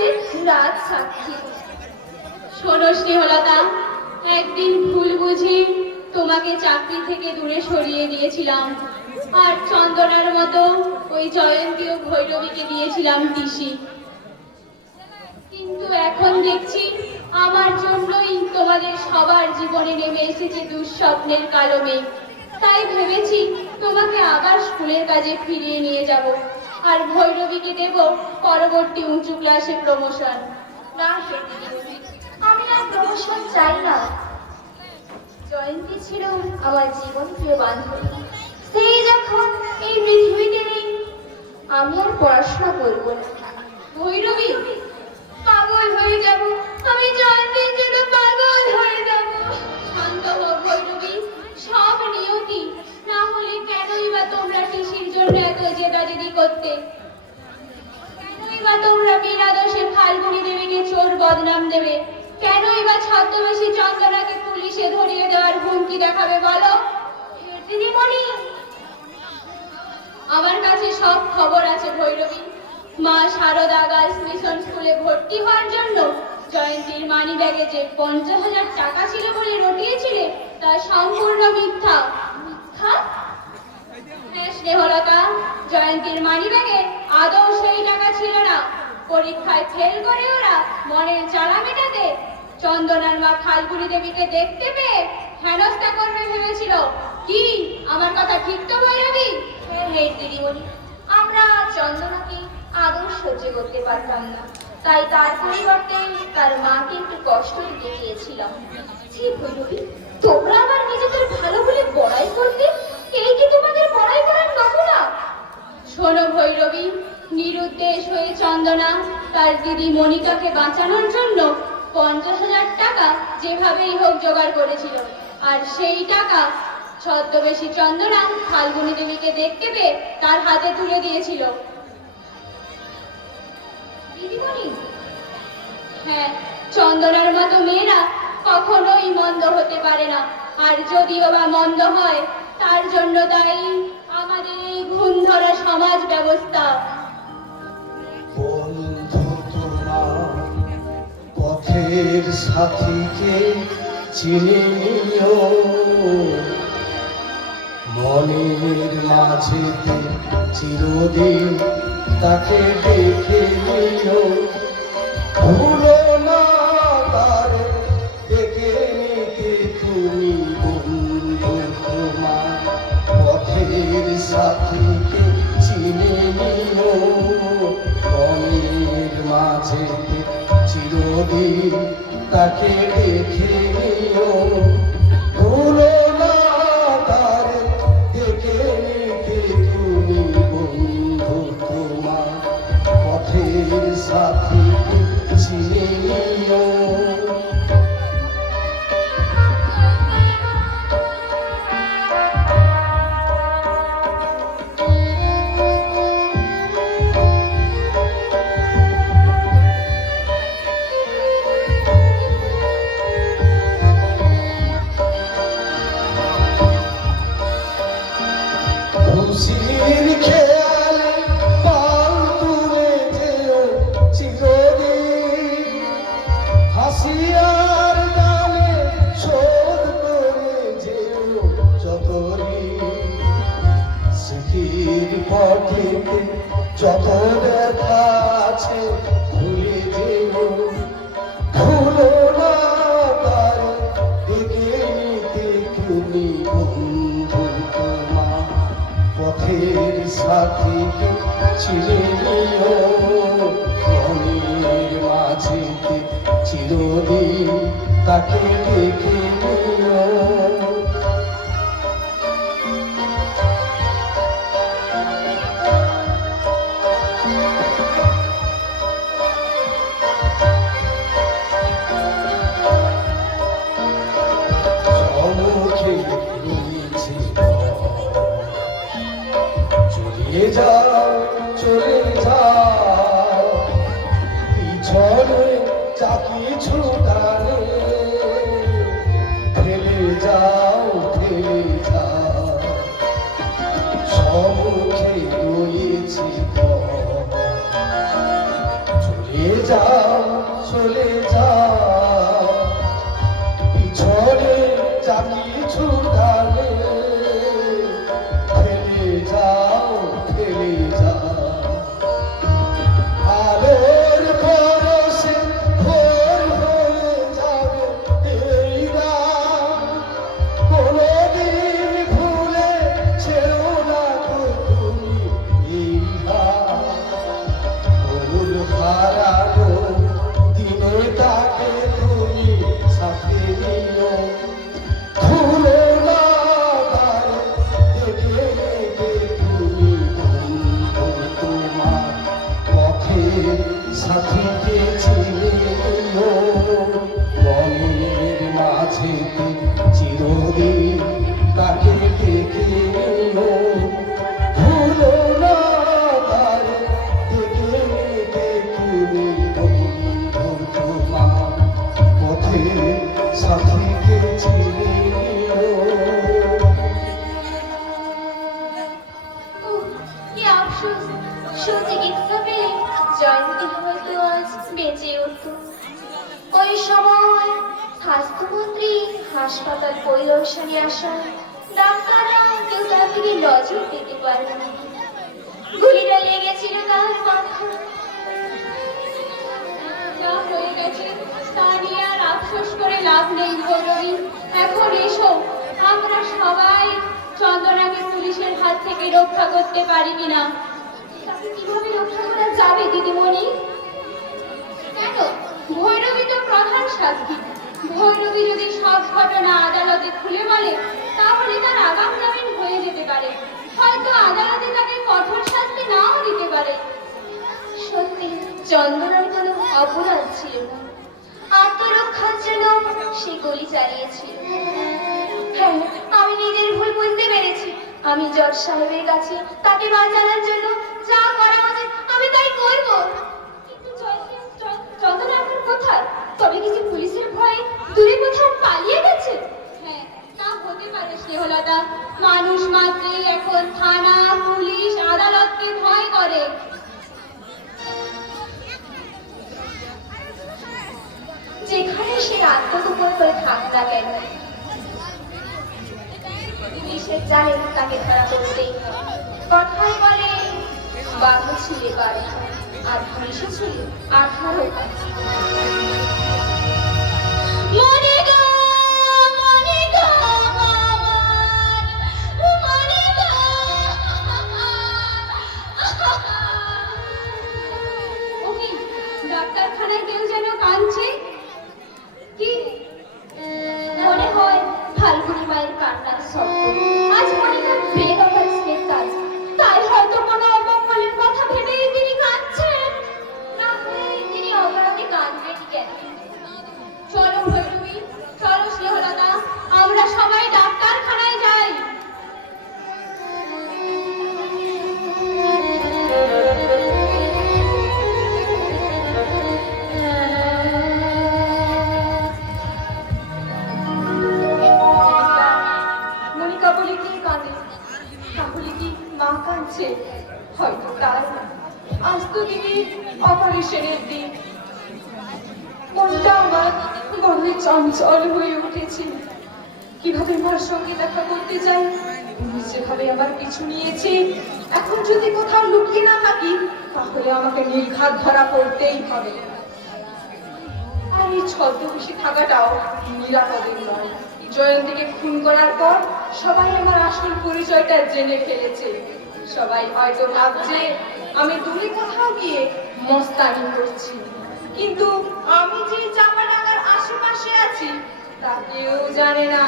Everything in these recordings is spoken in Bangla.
কাছে রাত সাক্ষী। শোনো স্নেহলতা, একদিন ভুল বুঝি তোমাকে চাকরি থেকে দূরে সরিয়ে দিয়েছিলাম, আর চন্দনার মতো ওই জয়ন্তী ও ভৈরবীকে দিয়েছিলাম টিসি। কিন্তু এখন দেখছি আমার জন্যই তোমাদের সবার জীবনে নেমে এসেছে দুঃস্বপ্নের কালো মেঘ। তাই ভেবেছি তোমাকে আবার স্কুলের কাজে ফিরিয়ে নিয়ে যাব, আর ভৈরবীকে দেব পরবর্তী উঁচু ক্লাসে প্রমোশন। না হে দিদিমণি, আমি আর প্রমোশন চাই না। জয়ন্তী ছিল আমার জীবন প্রিয় বান্ধবী, সেই যখন এই পৃথিবীতে নেই, আমি আর পড়াশোনা করব না। ভৈরবী, পাগল হয়ে যাব, আমি জয়ন্তীর জন্য পাগল হয়ে যাব। শান্ত হও ভৈরবী, সব নিয়তি। না হলে কেনই বা তোমরা টিসির জন্য এত জেদাজেদি করতে? কেনই বা তোমরা বিনা দোষে ফাল্গুনী দেবীকে চোর বদনাম দেবে? কেনই বা ছদ্মবেশী চন্দনাকে পুলিশে ধরিয়ে দেওয়ার হুমকি দেখাবে বলো? দিদিমণি, আমার কাছে সব খবর আছে ভৈরবী। মা শারদা গার্লস মিশন স্কুলে ভর্তি হওয়ার জন্য জয়ন্তীর মানি ব্যাগে যে 50,000 টাকা ছিল বলে রটিয়েছিলে, তা সম্পূর্ণ মিথ্যা। মিথ্যা? হ্যাঁ স্নেহলতা, জয়ন্তীর মানি ব্যাগে আদৌ সেই টাকা ছিল না। পরীক্ষায় ফেল করে ওরা মনের জ্বালা মেটাতে চন্দনার মা ফাল্গুনী দেবীকে দেখতে পেয়ে হেনস্থা করবে ভেবেছিল। কি আমার কথা ঠিক তো ভৈরবী? হ্যাঁ হে দিদিমণি, আমরা চন্দনাকে আদৌ সহ্য করতে পারতাম না, তাই তার পরিবর্তে তার মাকে একটু কষ্ট দিতে চেয়েছিলাম। ছি ভৈরবী, তোমরা আবার নিজেদের ভালো বলে বড়াই করতে? এই কি তোমাদের বড়াই করার নমুনা? শোনো ভৈরবী, নিরুদ্দেশ হয়ে চন্দনা তার দিদি মনিকাকে বাঁচানোর জন্য 50,000 টাকা যেভাবেই হোক জোগাড় করেছিল, আর সেই টাকা ছদ্মবেশী চন্দনা ফাল্গুনী দেবীকে দেখতে পেয়ে তার হাতে তুলে দিয়েছিল। দিদিমণি, হ্যাঁ, চন্দনার মতো মেয়েরা কখনোই মন্দ হতে পারে না, আর যদিও বা মন্দ হয় তার জন্য দায়ী আমাদের এই ঘুম ধরা সমাজ ব্যবস্থা। বন্ধু তোমার পথের সাথীকে চিনে নিও, মনের মাঝেতে চিরদিন তাকে দেখে নিও। ভুলো না তারে ডেকে নিতে তুমি, বন্ধু তোমার পথের সাথীকে চিনে নিও, মনের মাঝেতে চিরদিন তাকে দেখে নিও। ভুলো না তারে ডেকে নিতে তুমি, বন্ধু তোমার পথের সাথীকে চিনে নিও। খুশির খেয়ালে পাল তুলে যেও চিরদিন, হাসিয়ার গানে শোধ করে যেও যতদিন। স্মৃতির পথেতে যত ব্যথা আছে ভুলে যেও, ভুলো না তারে ডেকে নিতে তুমি, বন্ধু তোমার পথের সাথীকে চিনে নিও, মনের মাঝেতে চিরদিন তাকে দেখে নিও। সম্মুখে রয়েছে চলে যাও, চলে যাও, পিছনে যা কিছু টানে ফেলে যাও, ফেলে যাও। সম্মুখে রয়েছে চলে যাও চলে যাও পিছনে যা কিছু ডালে ফেলে যাও ফেলে যাও আলোর পরশে ভোর হয়ে যাবে এই রাত কোনদিন ভুলে ছেড়ো না গো তুমি এই হাত ভুল হারানো দিনে তাকে তুমি সাথে নিও ভুলো না তারে দেখে দেখে তুমি বন্ধু তোমার পথে সাথীকে চিনে নিও মনের মাঝেতে চিরদিন তাকে ডেকে নিও ভুলো না তারে দেখে দেখে তুমি বন্ধু তোমার পথে সাথীকে চিনে নিও উহ, কি আফসোস, সুচিকিৎসা পেলে জয়ন্তী হয়তো আজ বেঁচে উঠত। ওই সময় স্বাস্থ্যমন্ত্রী হাসপাতাল পরিদর্শনে আসায় ডাক্তাররা কেউ তার দিকে নজর দিতে পারল না। গুলিটা লেগেছিল তার মাথায়। যা হয়ে গেছে তা নিয়ে আর আফসোস করে লাভ নেই ভৈরবী। এখন এসো, আমরা সবাই চন্দনাকে পুলিশের হাত থেকে রক্ষা করতে পারি কিনা। তাকে কিভাবে রক্ষা করা যাবে দিদিমণি? কেন, ভৈরবী তো প্রধান সাক্ষী। ভৈরবী যদি সব ঘটনা আদালতে খুলে বলে তাহলে তার আগাম জামিন হয়ে যেতে পারে। হয়তো আদালতে তাকে কঠোর শাস্তি নাও দিতে পারে। সত্যি চন্দনার কোনো অপরাধ ছিল না, আত্মরক্ষার জন্য সে গুলি চালিয়েছিল। হ্যাঁ, আমি নিজের ভুল বুঝতে পেরেছি। আমি জজ সাহেবের কাছে তাকে বাঁচানোর জন্য যা করা উচিত আমি তাই করব। কিন্তু চন্দনা এখন কোথায়? তবে কিছু পুলিশের ভয়ে দূরে কোথাও পালিয়ে গেছে? হ্যাঁ, তা হতে পারে স্নেহলতা। মানুষ মাত্রই এখন থানা, পুলিশ, আদালতকে ভয় করে। যেখানে সে আত্মগোপন করে থাক না কেন, পুলিশের জানে তাকে ধরা পড়তেই হবে। কথায় বলে বাঘ ছিলে বাড়ি আর পুলিশও ছিল 18টা। মনিকা, মনিকা আমার, মনিকা। ওকে, ডাক্তারখানায় কেউ যেন কাঁদছে। কি মনে হয় ফাল্গুনি মায়ের কান্নার শব্দ। আজ মনিকার ব্রেক অপারেশনের কাজ, তাই হয়তো কোনো অমঙ্গলের কথা ভেবেই তিনি কাঁদছেন। না হলে তিনি অপরাধে কাঁদবেন কেন? চলো ভৈরবী, চলো স্নেহলতা, আমরা সবাই ডাক্তারখানায় যাই। মনিকা বলে কি কাঁদে? তাহলে কি মা কাঁদছে? হয়তো তাই। আজ তো দিদি অপারেশনের দিন। মনটা আমার বড়ই চঞ্চল হয়ে উঠেছে। কিভাবে মার সঙ্গে দেখা করতে যাই? উনি যেভাবে আমার পিছু নিয়েছে, এখন যদি কোথাও লুকিয়ে না থাকি তাহলে আমাকে নির্ঘাত ধরা পড়তেই হবে। আর এই ছদ্মবেশী থাকাটাও নিরাপদের নয়। জয়ন্তীকে খুন করার পর সবাই আমার আসল পরিচয়টা জেনে ফেলেছে। সবাই হয়তো ভাবছে আমি দূরে কোথাও গিয়ে মস্তানি করছি, কিন্তু আমি যে চাপাডাঙ্গার আশেপাশে আছি তা কেউ জানে না।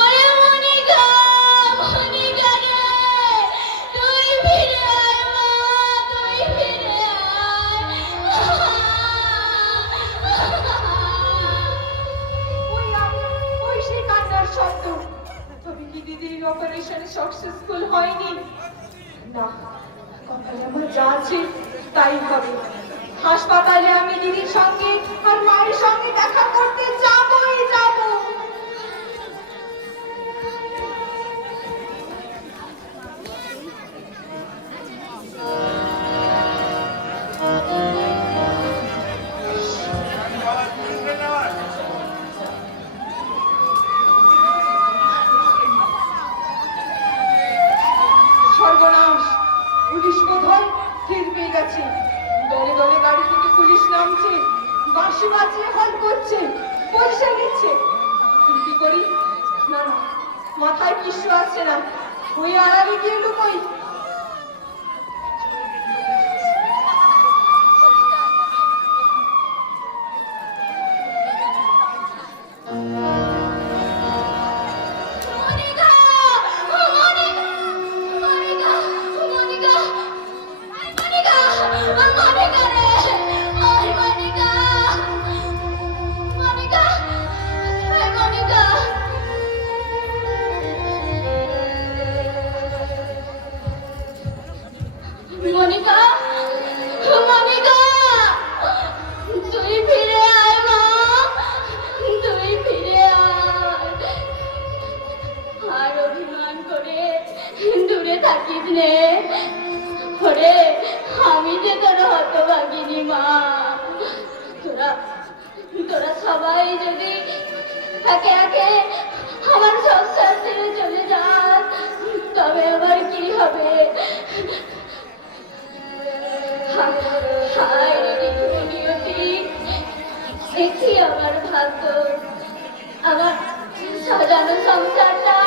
ওরে মনিকা, মনিকা রে, তুই ফিরে আয় মা, তুই ফিরে ওই সেই কান্নার শব্দ। তবে কি দিদির অপারেশন সাকসেসফুল হয়নি? না, কপালে আমার যা আছে তাই হবে। হাসপাতালে আমি দিদির সঙ্গে আর মায়ের সঙ্গে দেখা করতে যাবই যাব। দলে দলে বাড়ি থেকে পুলিশ নামছে, বাঁশি বাজিয়ে হল করছে, পয়সা নিচ্ছে। কিন্তু কি করি? না না, মাথায় কিছু আসছে না। ওই আড়ালে গিয়ে লুকোই। মনিকা! ও মনিকা! মনিকা! মনিকা! মনিকা! মনিকা রে! ওই মনিকা! মনিকা! এই মনিকা! মনিকা! মনিকা! তুই ফিরে আয় মা! তুই ফিরে আয়! আর অভিমান করে দূরে থাকিস নে। ওরে, আমি যে তোর হতভাগিনী মা। তোরা তোরা সবাই যদি একে একে আমার সংসার ছেড়ে চলে যাস, তবে আবার কি হবে? হায় রে নিয়তি, দেখি আমার ভাগ্য, আমার সাজানো সংসারটা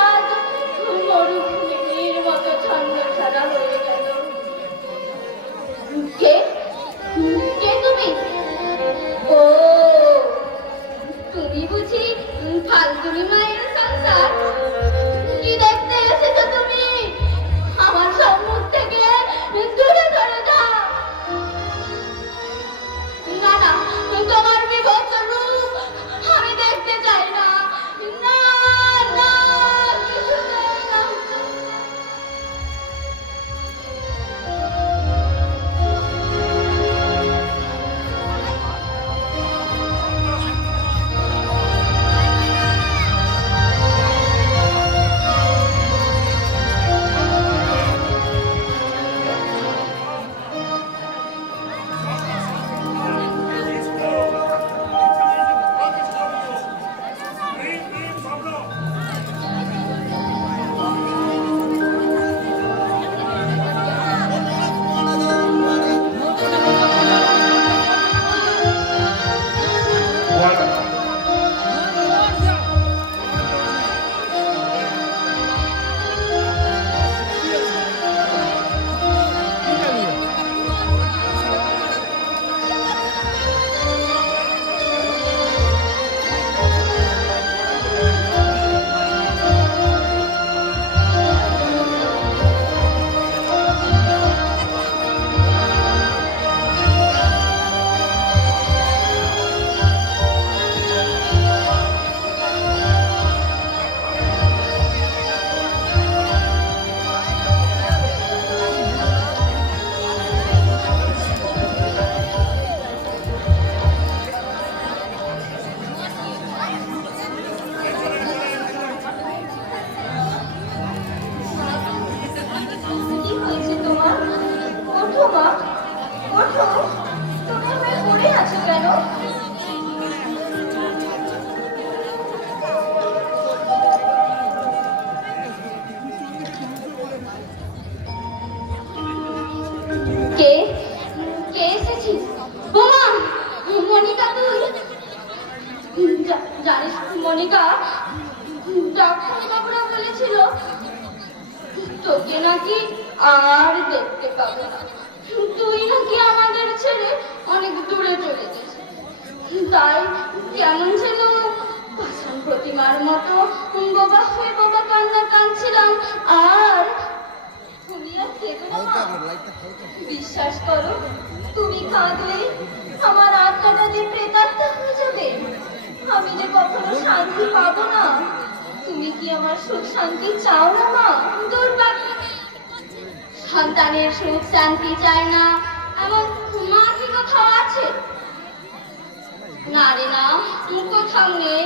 মরুভূমির মতো ছন্ন ছাড়া হয়ে গেল। কে কে তুমি? ও, তুমি বুঝি ফাল্গুনি মায়ের সংসার? কি দেখতে এসেছো তুমি? আমার সম্মুখ থেকে দূরে সরে যাও। না না, তোমার বিভৎস রূপ আমি দেখতে চাই না। না না, কিছুতেই না। কি হয়েছে তোমার? ওঠো মা, ওঠো। তুমি হয়ে পড়ে আছো কেন? কে কে এসেছিস? বোমা! মনিকা তুই? জানিস মনিকা, ডাক্তার বাবুরা বলেছিল তোকে নাকি আর দেখতে পাবো না। তুই নাকি আমাদের ছেড়ে অনেক দূরে চলে গেছিস। তাই কেমন যেন পাষাণ প্রতিমার মতো বোবা হয়ে বোবা কান্না কাঁদছিলাম। আর তুমি আর কেঁদো না মা। বিশ্বাস করো, তুমি কাঁদলে আমার আত্মাটা যে প্রেতাত্মা হয়ে যাবে। আমি যে কখনো শান্তি পাবো না। তুমি কি আমার সুখ শান্তি চাও না মা? দুর্ভাগ্য, সন্তানের সুখ শান্তি চায় না এমন মা কি কোথাও আছে? না রে না, কোথাও নেই।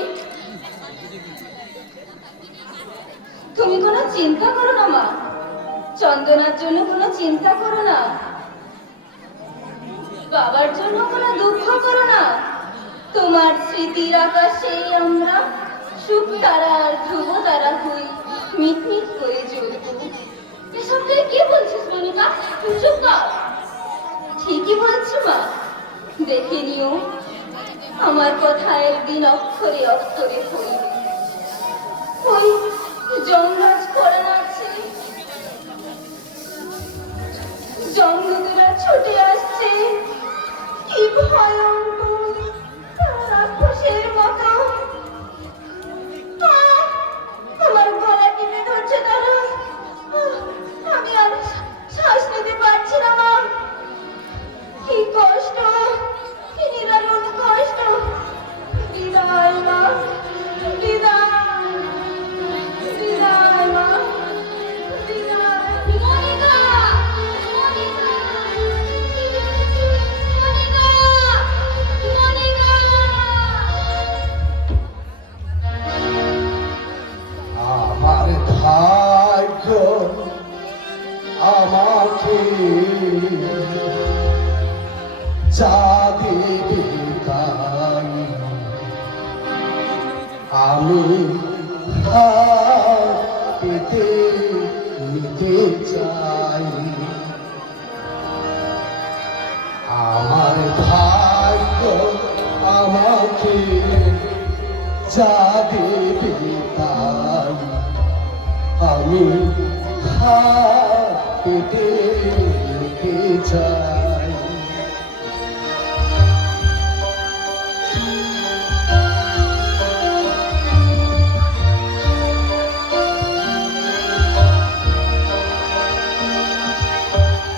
তুমি কোনো চিন্তা করো না মা, চন্দনার জন্য কোনো চিন্তা করো না, বাবার জন্য কোনো দুঃখ করো না। তোমার স্মৃতির আকাশে আমরা সুখ তারা আর ধ্রুব তারা হই, মিটমিট করে জ্বলবো। এসব তুই কি বলছিস মনিকা? চুপ কর। ঠিকই বলছি মা, দেখে নিও আমার কথা একদিন অক্ষরে অক্ষরে হইবে। ওই যমরাজ পড়ে আছে, জমদূতেরা ছুটে আসছে, কি ভয়ঙ্কর রাক্ষসের মতো। আমার গলা টিপে ধরছে তারা। আমি আর শ্বাস নিতে পারছি না মা। কি কষ্ট, কি নিরারুণ কষ্ট। বিদায় মা, বিদায়, বিদায় মা, বিদায়। মনিকা, মনিকা, মনিকা, মনিকা। আমার ভাগ্য আমাকে যা দিবে তাই আমি পেতে নিতে চাই। আমার ভাগ্য আমাকে যা দেবে তাই আমি পেতে নিতে চাই।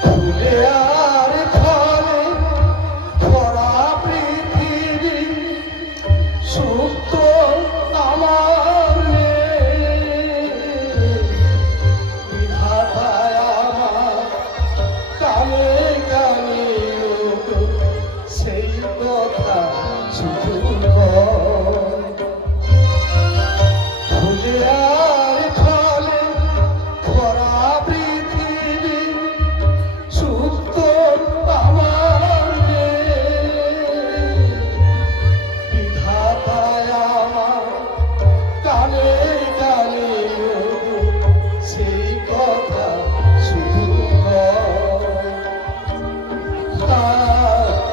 ফুলে আর ফলে ভরা পৃথিবী, সুপ্ত আমার বিধাতায় আমার কানে কানে সেই কথা শুধু কয়। ফুলে আর ফলে ভরা পৃথিবী, সুপ্ত আমার বিধাতায় আমার কানে কানে সেই কথা শুধু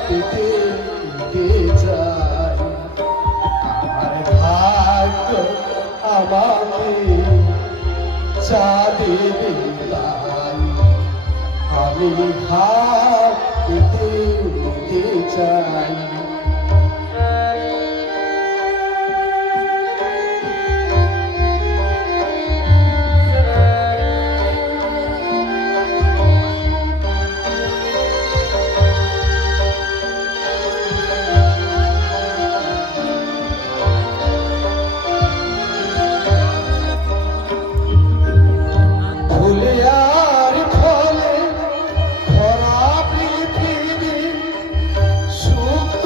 পেতে যাই। আমার ভাগ্য আমাকে চা দেবে তাই আমি পেতে চাই। ফুলে আর ফলে ভরা পৃথিবী, সুপ্ত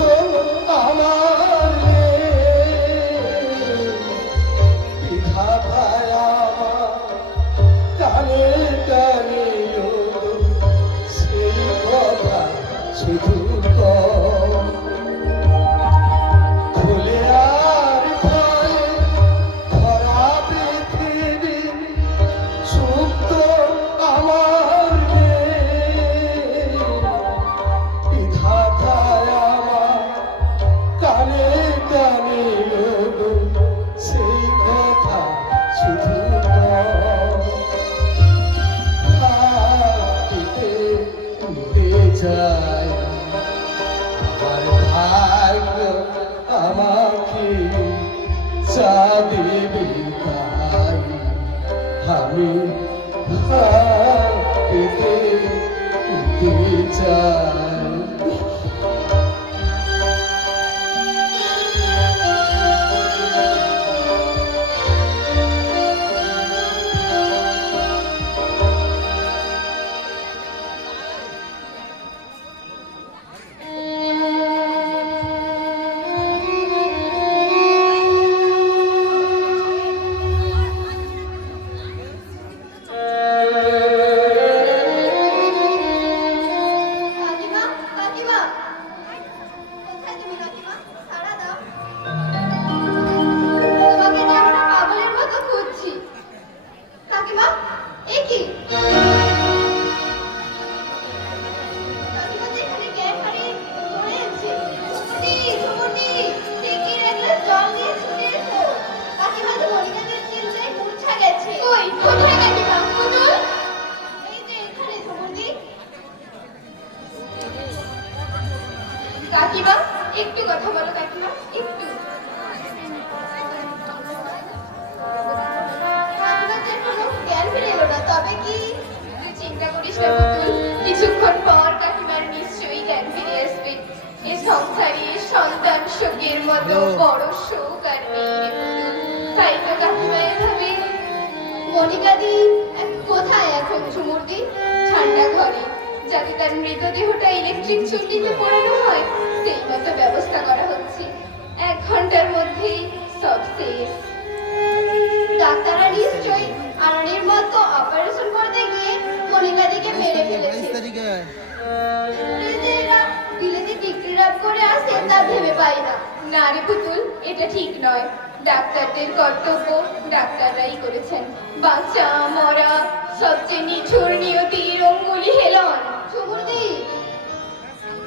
কাকিমা একটু কথা বলো কাকিমা, একটু। কাকিমার যে এখনো জ্ঞান ফিরে এলো না, তবে কি? তুই চিন্তা করিস না পুতুল, কিছুক্ষণ পর কাকিমার নিশ্চয়ই জ্ঞান ফিরে আসবে। এ সংসারে সন্তান শোকের মতো বড় শোক আর নেই রে পুতুল। তাই তো কাকিমা এভাবে। মনিকাদি কোথায় এখন ঝুমুরদি? ঠান্ডা ঘরে, যাতে তার মৃতদেহটা ইলেকট্রিক চুল্লিতে পোড়ানো হয় সেই মতো ব্যবস্থা করা হচ্ছে। 1 ঘন্টার মধ্যেই সব শেষ। ডাক্তাররা নিশ্চয়ই আরণের মতো অপারেশন করতে গিয়ে মনিকাদিকে মেরে ফেলেছে। বিলেতে টিকটি রাব করে আসে তা ভেবে পাই না। না রে পুতুল, এটা ঠিক নয়। ডাক্তারদের কর্তব্য ডাক্তাররাই করেছেন। বাচ্চা মরা সবচেয়ে নিঠুর নিয়তির অঙ্গুলি হেলন। ঝুমুরদি,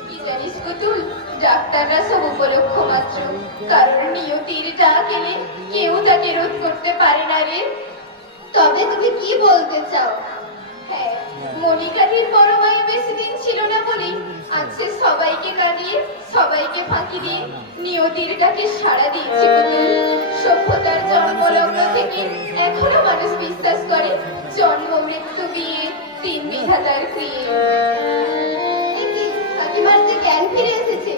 কি জানিস পুতুল, ডাক্তাররা সব উপলক্ষ মাত্র। কারণ নিয়তির ডাক এলে কেউ তাকে রোধ করতে পারে না রে। তবে তুমি কি বলতে চাও? হ্যাঁ, মনিকাদির বড় মায়ের বেশি দিন ছিল না বলেই আজ সে সবাইকে কাঁদিয়ে সবাইকে ফাঁকি দিয়ে নিয়তির ডাকে সাড়া দিয়েছে পুতুল। সভ্যতার জন্মলগ্ন থেকে এখনো মানুষ বিশ্বাস করে জন্ম মৃত্যু বিয়ে 3 বিধাতার ক্রিয়ে। কাকিমার যে জ্ঞান ফিরে এসেছে।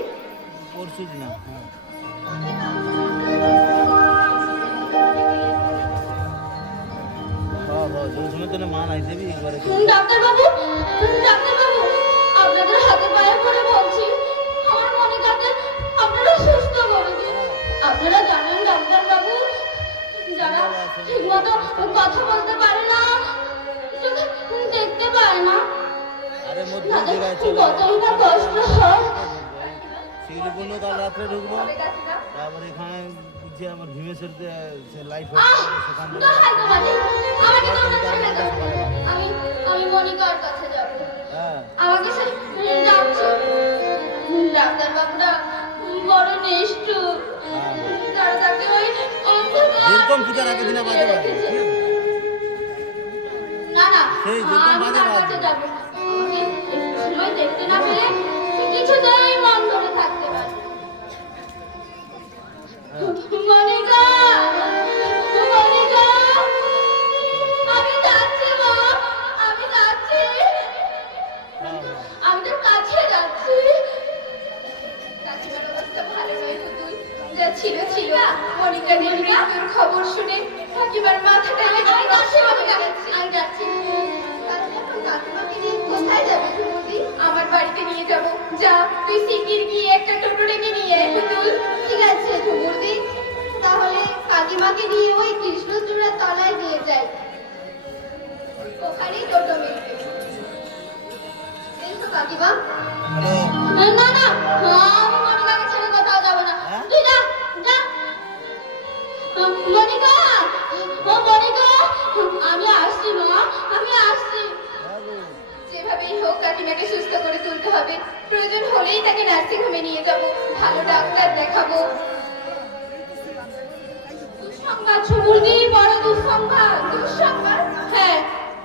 ডাক্তারবাবু, ডাক্তারবাবু, আপনাদের হাতে পায়ে পড়ে বলছি, আমার মনে কাছে আপনারা সুস্থ করে দিন। আপনারা জানেন ডাক্তারবাবু, যারা ঠিকমতো কথা বলতে পারে না, দেখতে পায় না, তাদের কতই না কষ্ট হয়। শিলিগুড়ি কাল রাত্রে ঢুকবো, হবে কাকিমা? তারপরে এখানে যে আমার ভীমেশ্বর লাইট সেখান থেকে আমাকে তোমরা ছেড়ে দাও। আমি মনিকার কাছে যাব। হ্যাঁ আমাকে সে ডাকছে। ডাক্তারবাবুরা বড় নিষ্ঠুর। তারা তাকে ওই অন্ধকার যেরকম পূজার আগের দিনে বাজে বাজে, ঠিক আছে? না না, সেই যেরকম আমি বাজে তার বাজে। কাছে যাব। আমাকে একটু সময় দেখতে না পেলে সে কিছুতেই মন ধরে থাকতে পারে। মনিকা, মনিকা, আমি যাচ্ছি মা, আমি যাচ্ছি, আমি তোর কাছে যাচ্ছি। কাকিমার অবস্থা ভালো নয় পুতুল। যা ছিল ছিল। মনিকাদের মৃত্যুর খবর শুনে কাকিমার মাথাটা আমি যাচ্ছি মনিকা, আমি যাচ্ছি। তাহলে এখন কাকিমাকে নিয়ে কোথায় যাবে ঝুমুরদি? আমার বাড়িতে নিয়ে যাব। যা, তুই শিগগির গিয়ে একটা টোটো ডেকে নিয়ে আয় পুতুল। ঠিক আছে ঝুমুরদি, তাহলে কাকিমাকে নিয়ে ওই কৃষ্ণচূড়ার তলায় নিয়ে যাই। ওখানেই টোটো মিলবে। এসো কাকিমা। হ্যালো না না, আমি মনিকাকে ছেড়ে কোথাও যাব না। হ্যাঁ? তুই যা, যা। মনিকা, ও মনিকা, আমি আসছি মা, আমি আসছি। যেভাবেই হোক কাকিমাকে সুস্থ করে তুলতে হবে। প্রয়োজন হলেই তাকে নার্সিং হোমে নিয়ে যাব, ভালো ডাক্তার দেখাবো। দুঃসংবাদ ঝুমুরদি, বড় দুঃসংবাদ। দুঃসংবাদ? হ্যাঁ,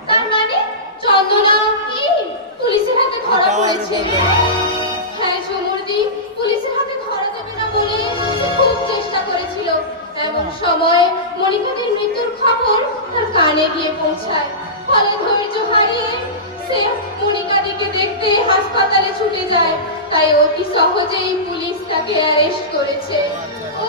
তার মানে চন্দনা কি পুলিশের হাতে ধরা পড়েছে। হ্যাঁ ঝুমুরদি, পুলিশের হাতে ধরা দেবে না বলে সে খুব চেষ্টা করেছিল। এমন সময় মনিকাদের মৃত্যুর খবর তার কানে গিয়ে পৌঁছায়। ফলে ধৈর্য হারিয়ে সে মনিকাদিকে দেখতে হাসপাতালে ছুটে যায়। তাই অতি সহজেই পুলিশ তাকে অ্যারেস্ট করেছে। ও,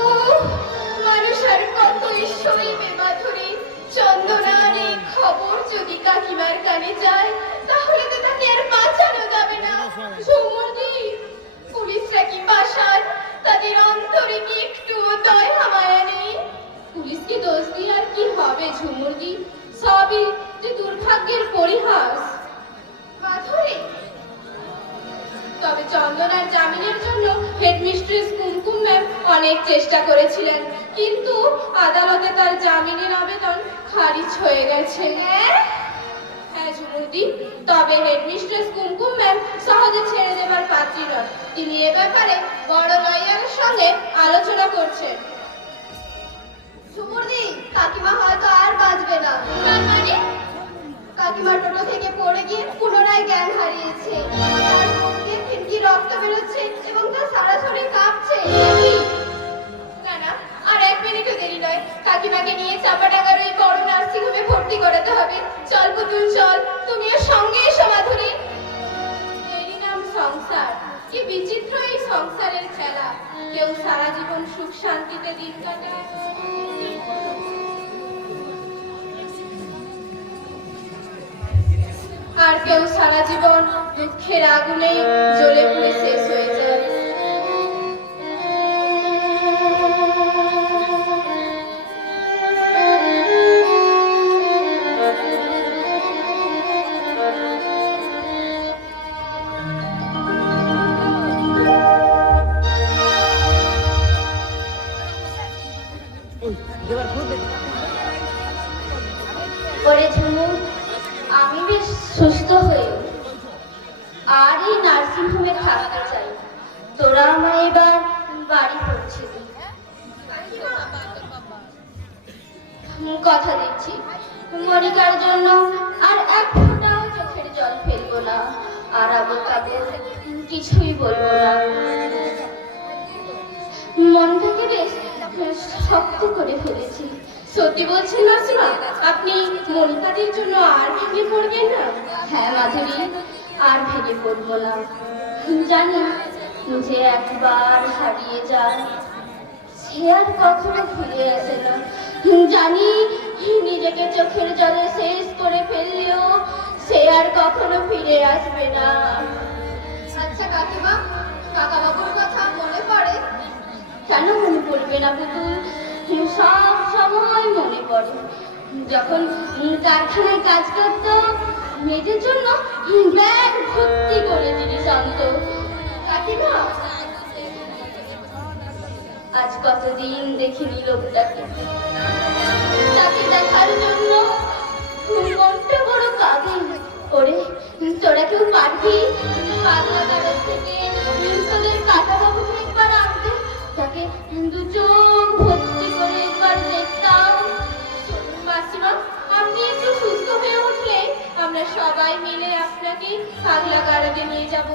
মানুষ আর কতই সইবে মাধুরী। চন্দনার এই খবর যদি কাকিমার কানে যায়, তাহলে তো তাকে আর বাঁচানো যাবে না। ঝুমুরদি, পুলিশরা কি পাষাণ? তাদের অন্তরে কি একটুও দয়া মায়া নেই? পুলিশকে দোষ দিয়ে আর কি হবে ঝুমুরদি? সবই যে দুর্ভাগ্যের পরিহাস। মাধুরী, তবে চন্দনার জামিনের জন্য হেডমিস্ট্রেস কুমকুম ম্যাম অনেক চেষ্টা করেছিলেন, কিন্তু আদালতে তার জামিনের আবেদন খারিজ হয়ে গেছে। হ্যাঁ ঝুমুরদি, তবে হেডমিস্ট্রেস কুমকুম ম্যাম সহজে ছেড়ে দেবার পাত্রী নন। তিনি এ ব্যাপারে বড় লয়ারের সঙ্গে আলোচনা করছেন। ঝুমুরদি, কাকিমা হয়তো আর বাঁচবে না। তার মানে কাকিমা টোটো থেকে পড়ে গিয়ে পুনরায় জ্ঞান হারিয়েছে। তার মুখ দিয়ে ফিনকি রক্ত বেরোচ্ছে এবং তার সারা সংসারের খেলা, কেউ সারা জীবন সুখ শান্তিতে দিন কাটায়, আর কেউ সারা জীবন দুঃখের আগুনে জ্বলে পুড়ে শেষ হয়ে যায়। ওরে ঝুমু, আমি বেশ সুস্থ হয়ে আর এই নার্সিংহোমে থাকতে চাই। তোরা আমায় এবার বাড়ি পৌঁছবি। কথা দিচ্ছি, মনিকার জন্য আর এক ফোঁটাও চোখের জল ফেলবো না, আর আবল তাবল কিছুই বলবো না। মনটাকে বেশ শক্ত করে ফেলেছি। সত্যি বলছেন মাসিমা, আপনি মনিকাদের জন্য আর ভেঙে পড়বেন না? হ্যাঁ মাধুরী, আর ভেঙে পড়বো না। জানি যে একবার হারিয়ে যায় সে আর কখনো ফিরে আসে না। জানি নিজেকে চোখের জলে শেষ করে ফেললেও সে আর কখনো ফিরে আসবে না। আচ্ছা কাকিমা, কাকাবাবুর কথা মনে পড়ে? কেন মনে পড়বে না পুতুল? সব সময় মনে পড়ে। যখন কারখানায় কাজ করতো, মেয়েদের জন্য ব্যাগ ভর্তি করে জিনিস আনতো। কাকিমা, আজ কতদিন দেখিনি লোকটাকে, তাকে দেখার জন্য মনটা বড় কাঁদে। ওরে তোরা কেউ পারবি পাগলা গাড়ার থেকে তোদের কাকাবাবুকে একবার আনতে? তাকে দু চোখ ভর্তি করে একবার দেখতাম। মাসিমা, আপনি একটু সুস্থ হয়ে উঠলে আমরা সবাই মিলে আপনাকে পাগলা গাড়াতে নিয়ে যাব।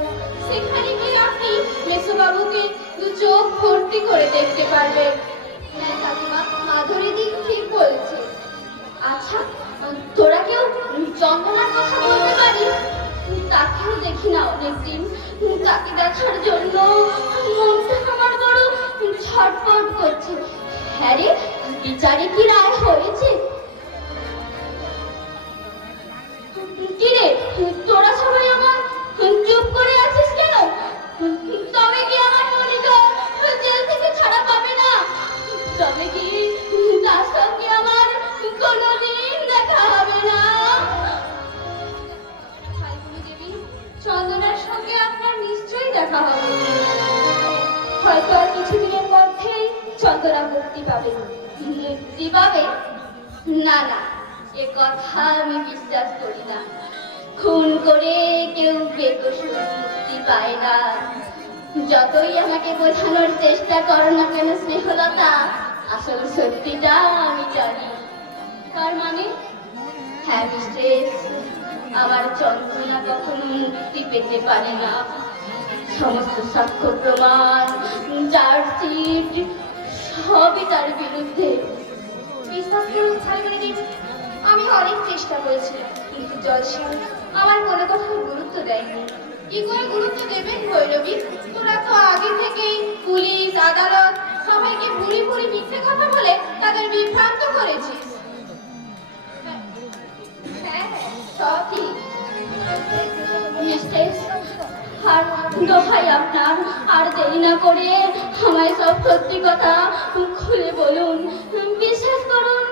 সেখানে গিয়ে আপনি মেসোবাবুকে দু চোখ ভর্তি করে দেখতে পারবেন। হ্যাঁ কাকিমা, মাধুরী দিক ঠিক বলছে। আচ্ছা, তোরা কেউ চন্দনার কথা বলতে পারি? তাকেও দেখি না অনেকদিন। তাকে দেখার জন্য মনটা আমার বড় ছটফট করছে। হ্যাঁ রে, বিচারে কি রায় হয়েছে? কি রে, তোরা সবাই আমার চুপ করে আছিস কেন? তবে কি আমার মনিকা জেল থেকে ছাড়া পাবে না? তবে কি তার সঙ্গে আমার কোনোদিন দেখা হবে না? ফাল্গুনী দেবী, চন্দনার সঙ্গে আপনার নিশ্চয়ই দেখা হবে। হয়তো আর কিছুদিনের মধ্যেই চন্দনা মুক্তি পাবে। মুক্তি পাবে? না না, এ কথা আমি বিশ্বাস করি না। খুন করে কেউ বেকসুর মুক্তি পায় না। যতই আমাকে বোঝানোর চেষ্টা করো না কেন স্নেহলতা, আসল সত্যিটা আমি জানি। তার মানে? হ্যাঁ মিস্ট্রেস, আমার চন্দনা কখনো মুক্তি পেতে পারে না। সমস্ত সাক্ষ্য প্রমাণ, চার্জশিট সবই তার বিরুদ্ধে। বিশ্বাস করুন ফাল্গুনী দেবী, আমি অনেক চেষ্টা করেছিলাম, কিন্তু জলসিং আমার কোনো কথায় গুরুত্ব দেয়নি। কি করে গুরুত্ব দেবেন ভৈরবী? তোরা তো আগে থেকেই পুলিশ, আদালত সবাইকে ভুরি ভুরি মিথ্যে কথা বলে তাদের বিভ্রান্ত করেছিস। হ্যাঁ সব ঠিক। মিস্ট্রেস, আর দোহাই আপনার, আর দেরি না করে আমায় সব সত্যি কথা খুলে বলুন। বিশ্বাস করুন,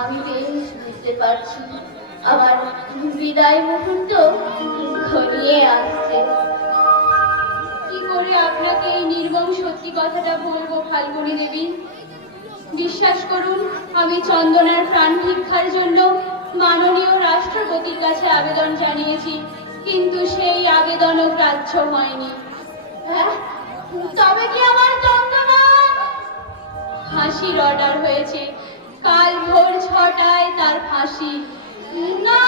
আমি বেশ বুঝতে পারছি আমার বিদায় মুহূর্ত ঘনিয়ে আসছে। কি করে আপনাকে এই নির্মম সত্যি কথাটা বলবো ফাল্গুনী দেবী? বিশ্বাস করুন, আমি চন্দনার প্রাণ ভিক্ষার জন্য মাননীয় রাষ্ট্রপতির কাছে আবেদন জানিয়েছি, কিন্তু সেই আবেদনও গ্রাহ্য হয়নি। হ্যাঁ, তবে কি আমার চন্দনা? ফাঁসির অর্ডার হয়েছে, কাল ভোর 6টায় তার ফাঁসি। না,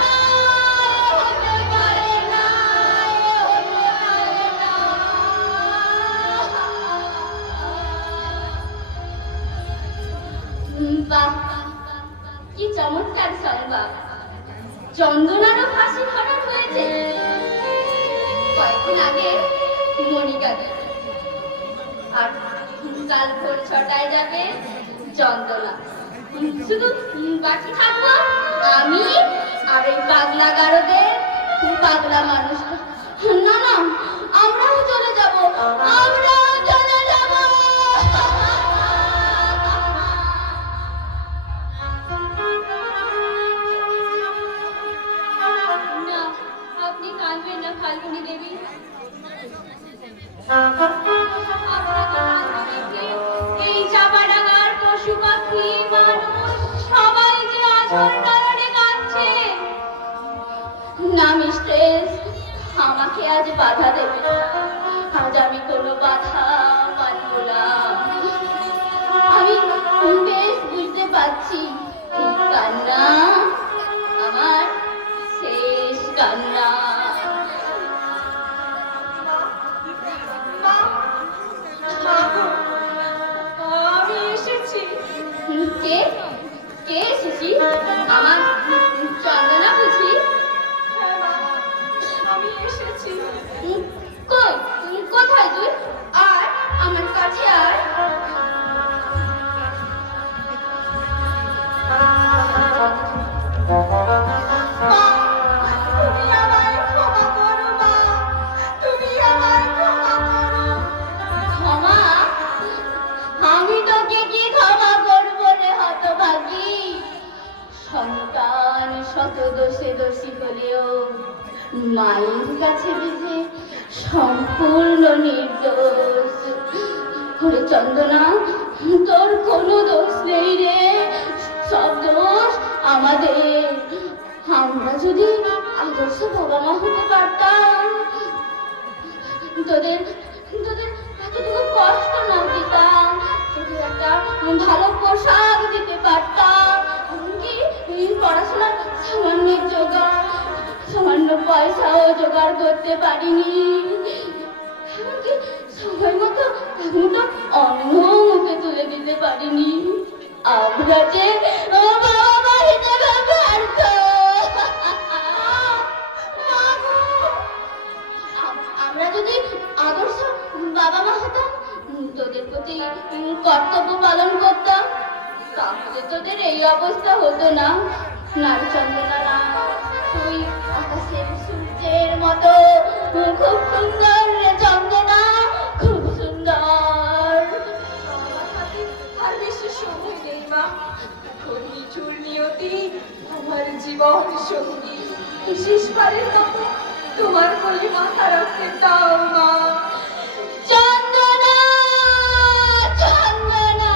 না, হতে পারে না, হতে পারে না। বাহ, কি চমৎকার সংবাদ! চন্দনারও ফাঁসির অর্ডার হয়েছে। কয়েকদিন আগে মনিকা দেবী। আর কাল ভোর 6টায় যাবে চন্দনা। শুধু বাকি থাকবো আমি আর ওই পাগলা গারদের পাগলা মানুষ। না না, আমরাও চলে যাব, আমরাও চলে যাব। না, আপনি কাঁদবেন না ফাল্গুনী দেবী। আপনাকে কাঁদতে দেখে এই চাপাডাঙ্গার পশু পাখি মানুষ সবাই যে আজর কারণে কাঁদছে। না মিস্ট্রেস, আমাকে আজ বাধা দেবে না। আজ আমি কোনো বাধা মানব না। আমি বেশ বুঝতে পারছি এই কান্না আমার শেষ কান্না। মা, মা গো, আমি এসেছি। কে কে এসেছি? আমার চন্দনা বুঝি? হ্যাঁ মা, আমি এসেছি। কই, কোথায় তুই? আয় আমার কাছে আয়। মা, তুমি আমায় ক্ষমা করো মা, তুমি আমায় ক্ষমা করো। ক্ষমা? আমি তোকে কি ক্ষমা করবো রে হতভাগী? সন্তান শত দোষে দোষী হলেও মায়ের কাছে বুঝে সম্পূর্ণ নির্দোষ। ওরে চন্দনা, তোর কোনো দোষ নেই রে, সব দোষ আমাদের। আমরা যদি আদর্শ বাবা মা হতে পারতাম, তোদের তোদের এতটুকু কষ্ট না দিতাম, তোদের একটা ভালো পোশাক দিতে পারতাম, এমনকি পড়াশোনার সামান্য জোগাড়, সামান্য পয়সাও জোগাড় করতে পারিনি, এমনকি সময় মতো এক মুঠো অন্ন মুখে তুলে দিতে পারিনি। আমরা যে বাবা মা হিসেবে ব্যর্থ। আমরা যদি আদর্শ বাবা মা হতাম, তোদের প্রতি কর্তব্য পালন করতাম, তাহলে তোদের এই অবস্থা হতো না। নারচন্দনা না, তুই আকাশের সূর্যের মতো খুব সুন্দর রে চন্দনা, খুব সুন্দর। আমার হাতে আর বেশি সময় নেই মা, ঘূর্ণি চূর্ণিয়তি আমার জীবন সঙ্গী। শেষবারের মতো তোমার কোলে মাথা রাখতে দাও মা। চন্দনা, চন্দনা।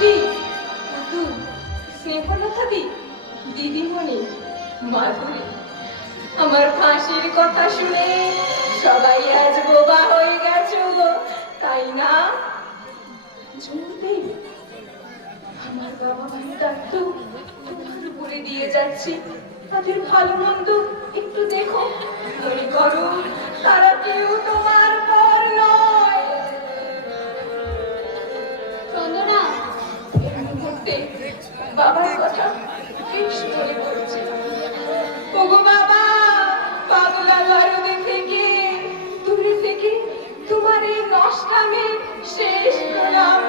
দি, পুতুল, স্নেহলতা দি, দিদিমণি, মাধুরী, আমার ফাঁসির কথা শুনে সবাই আজ বোবা হয়ে গেছো গো, তাই না? ঝুমুতে, আমার বাবা মায়ের দায়িত্ব তোমার উপরে দিয়ে যাচ্ছি। তাদের ভালো মন্দ একটু দেখো, মনে করো তারা কেউ তোমার পর নয়। চন্দনা, এই মুহূর্তে বাবার কথা বেশ মনে পড়ছে। ওগো বাবা, পাগলা গারদে থেকে, দূরে থেকে তোমার এই নষ্টামে শেষ প্রণাম